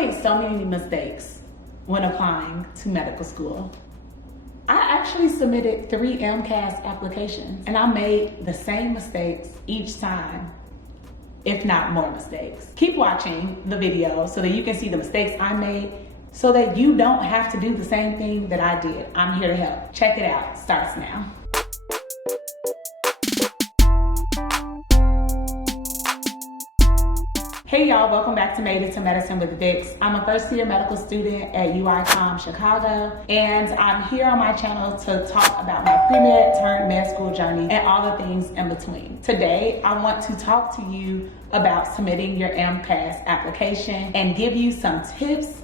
made so many mistakes when applying to medical school. I actually submitted 3 AMCAS applications and I made the same mistakes each time, if not more mistakes. Keep watching the video so that you can see the mistakes I made so that you don't have to do the same thing that I did. I'm here to help. Check it out, starts now. Hey y'all, welcome back to Made Into Medicine with Vix. I'm a first year medical student at UICOM Chicago, and I'm here on my channel to talk about my pre-med turned med school journey and all the things in between. Today, I want to talk to you about submitting your AMCAS application and give you some tips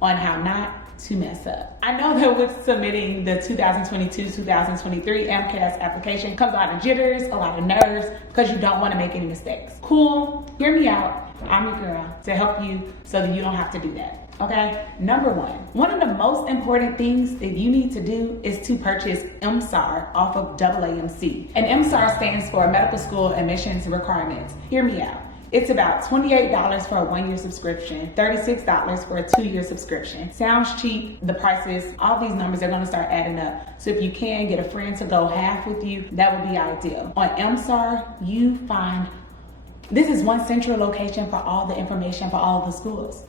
on how not to mess up. I know that with submitting the 2022-2023 AMCAS application comes a lot of jitters, a lot of nerves, because you don't want to make any mistakes. Cool, hear me out. I'm your girl to help you so that you don't have to do that, okay? Number one of the most important things that you need to do is to purchase MSAR off of AAMC. And MSAR stands for Medical School Admissions Requirements. Hear me out. It's about $28 for a 1-year subscription, $36 for a 2-year subscription. Sounds cheap, the prices, all these numbers are gonna start adding up. So if you can get a friend to go half with you, that would be ideal. On MSAR, you find, this is one central location for all the information for all the schools.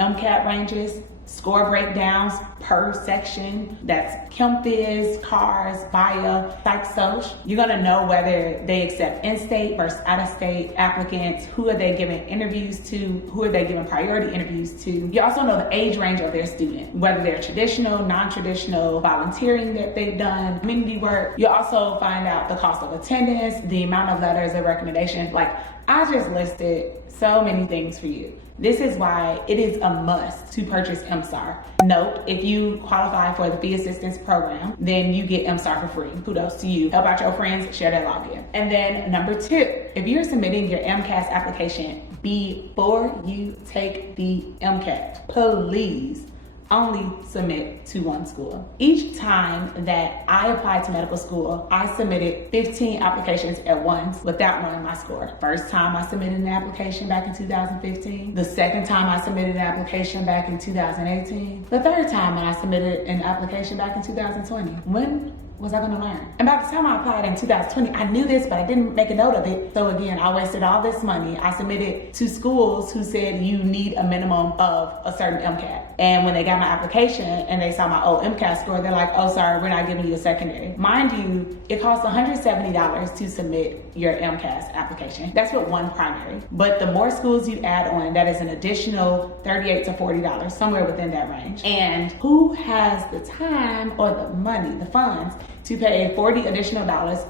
MCAT ranges, score breakdowns per section, that's Chem Phys, CARS, Bio, Psych Soc. You're gonna know whether they accept in-state versus out-of-state applicants, who are they giving interviews to, who are they giving priority interviews to. You also know the age range of their student, whether they're traditional, non-traditional, volunteering that they've done, community work. You also find out the cost of attendance, the amount of letters of recommendation. Like, I just listed so many things for you. This is why it is a must to purchase MSAR. Note, if you qualify for the fee assistance program, then you get MSAR for free. Kudos to you. Help out your friends, share their login. And then number 2, if you're submitting your MCAS application before you take the MCAT, please only submit to one school. Each time that I applied to medical school, I submitted 15 applications at once without knowing my score. First time I submitted an application back in 2015. The second time I submitted an application back in 2018. The third time I submitted an application back in 2020. When was I gonna learn? And by the time I applied in 2020, I knew this, but I didn't make a note of it. So again, I wasted all this money. I submitted to schools who said you need a minimum of a certain MCAT. And when they got my application and they saw my old MCAT score, they're like, oh, sorry, we're not giving you a secondary. Mind you, it costs $170 to submit your MCAS application. That's with one primary. But the more schools you add on, that is an additional $38 to $40, somewhere within that range. And who has the time or the money, the funds, to pay $40 additional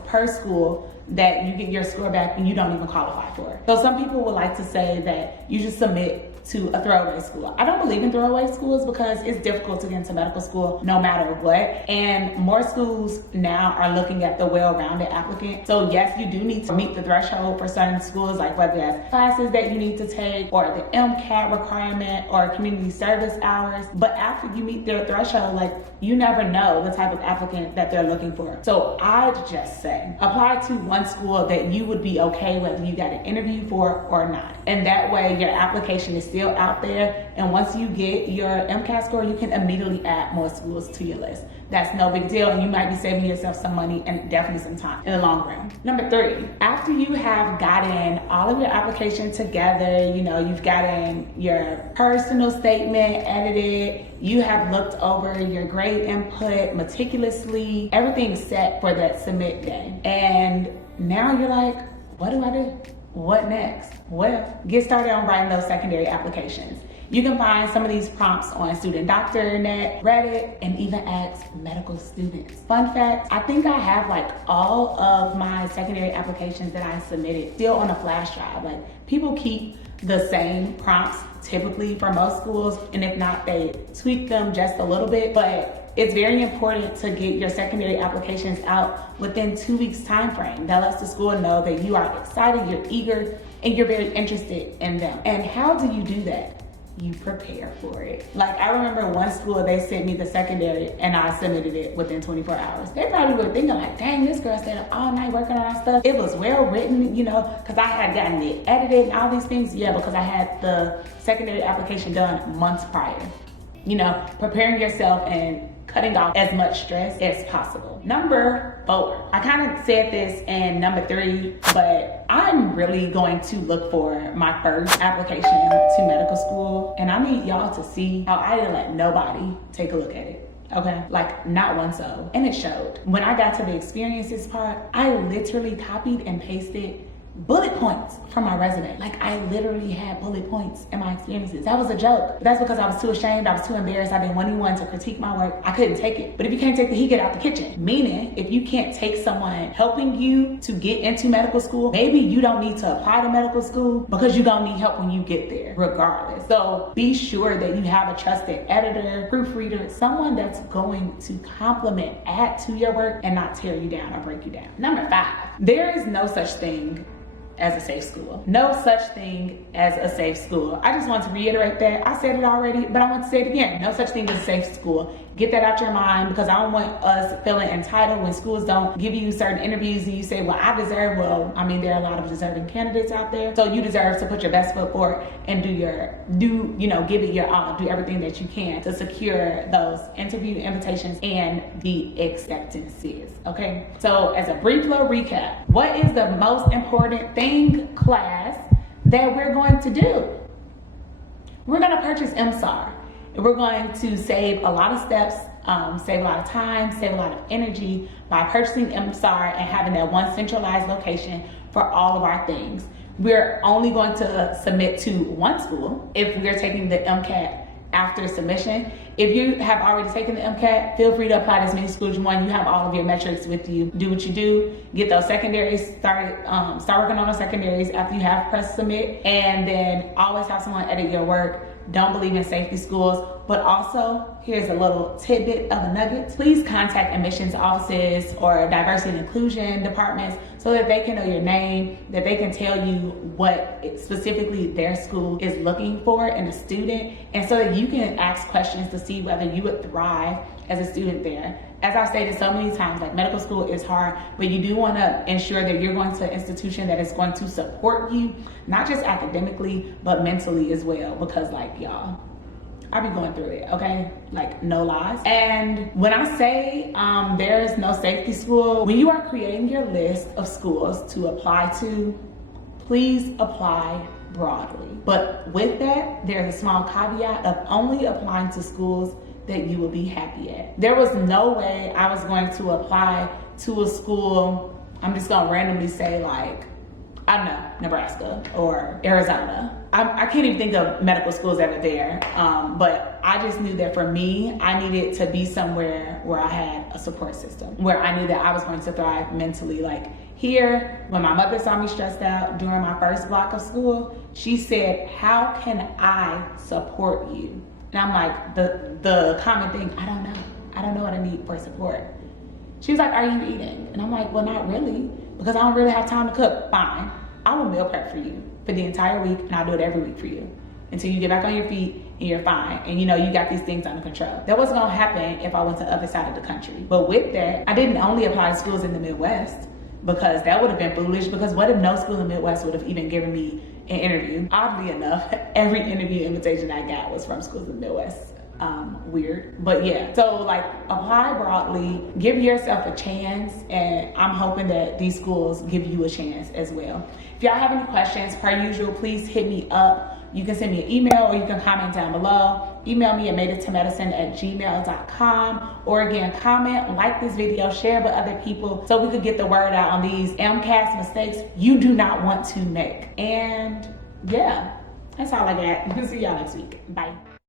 per school that you get your score back and you don't even qualify for? So some people would like to say that you just submit to a throwaway school. I don't believe in throwaway schools because it's difficult to get into medical school no matter what. And more schools now are looking at the well-rounded applicant. So yes, you do need to meet the threshold for certain schools, like whether that's classes that you need to take or the MCAT requirement or community service hours. But after you meet their threshold, like, you never know the type of applicant that they're looking for. So I'd just say, apply to one school that you would be okay whether you got an interview for or not. And that way your application is still out there, and once you get your MCAT score, you can immediately add more schools to your list. That's no big deal, and you might be saving yourself some money and definitely some time in the long run. Number 3, after you have gotten all of your application together, you know, you've gotten your personal statement edited, you have looked over your grade input meticulously, everything's set for that submit day. And now you're like, what do I do? What next? Well, get started on writing those secondary applications. You can find some of these prompts on Student Doctor Net, Reddit, and even ask medical students. Fun fact, I think I have like all of my secondary applications that I submitted still on a flash drive. Like, people keep the same prompts typically for most schools, and if not, they tweak them just a little bit. But it's very important to get your secondary applications out within 2 weeks time frame. That lets the school know that you are excited, you're eager, and you're very interested in them. And how do you do that? you prepare for it. Like, I remember one school, they sent me the secondary and I submitted it within 24 hours. They probably were thinking like, dang, this girl stayed up all night working on our stuff. It was well written, you know, because I had gotten it edited and all these things. Yeah, because I had the secondary application done months prior. You know, preparing yourself and cutting off as much stress as possible. Number 4, I kind of said this in number 3, but I'm really going to look for my first application to medical school, and I need y'all to see how I didn't let nobody take a look at it. Okay, like not one soul, and it showed. When I got to the experiences part, I literally copied and pasted bullet points from my resume. Like, I literally had bullet points in my experiences. That was a joke. But that's because I was too ashamed, I was too embarrassed, I didn't want anyone to critique my work. I couldn't take it. But if you can't take the heat, get out the kitchen. Meaning, if you can't take someone helping you to get into medical school, maybe you don't need to apply to medical school because you're gonna need help when you get there, regardless. So be sure that you have a trusted editor, proofreader, someone that's going to compliment, add to your work, and not tear you down or break you down. Number 5, there is no such thing as a safe school. No such thing as a safe school. I just want to reiterate that. I said it already, but I want to say it again. No such thing as a safe school. Get that out your mind, because I don't want us feeling entitled when schools don't give you certain interviews and you say, well, I deserve, well, I mean, there are a lot of deserving candidates out there. So you deserve to put your best foot forward and give it your all, do everything that you can to secure those interview invitations and the acceptances, okay? So as a brief little recap, what is the most important thing, class, that we're going to do? We're gonna purchase MSAR. We're going to save a lot of steps, save a lot of time, save a lot of energy by purchasing MSAR and having that one centralized location for all of our things. We're only going to submit to one school if we're taking the MCAT after submission. If you have already taken the MCAT, feel free to apply to as many schools you want. You have all of your metrics with you. Do what you do. Get those secondaries started. Start working on those secondaries after you have press submit, and then always have someone edit your work. Don't believe in safety schools, but also here's a little tidbit of a nugget. Please contact admissions offices or diversity and inclusion departments so that they can know your name, that they can tell you what specifically their school is looking for in a student, and so that you can ask questions to see whether you would thrive as a student there. As I've stated so many times, like, medical school is hard, but you do want to ensure that you're going to an institution that is going to support you, not just academically, but mentally as well, because, like, y'all, I be going through it, okay? Like, no lies. And when I say there is no safety school, when you are creating your list of schools to apply to, please apply broadly. But with that, there's a small caveat of only applying to schools that you will be happy at. There was no way I was going to apply to a school, I'm just gonna randomly say, like, I don't know, Nebraska or Arizona. I can't even think of medical schools that are there, but I just knew that for me, I needed to be somewhere where I had a support system, where I knew that I was going to thrive mentally. Like, here, when my mother saw me stressed out during my first block of school, she said, how can I support you? And I'm like, the common thing, I don't know what I need for support. She was like, are you eating? And I'm like, well, not really, because I don't really have time to cook. Fine, I will meal prep for you for the entire week, and I'll do it every week for you until you get back on your feet and you're fine. And you know, you got these things under control. That wasn't gonna happen if I went to the other side of the country. But with that, I didn't only apply to schools in the Midwest, because that would have been foolish, because what if no school in the Midwest would have even given me an interview? Oddly enough, every interview invitation I got was from schools in the Midwest. Weird, but yeah. So, like, apply broadly, give yourself a chance, and I'm hoping that these schools give you a chance as well. If y'all have any questions, per usual, please hit me up. You can send me an email or you can comment down below. Email me at madeittomedicine@gmail.com, or again, comment, like this video, share with other people so we could get the word out on these AMCAS mistakes you do not want to make. And yeah, that's all I got. See y'all next week. Bye.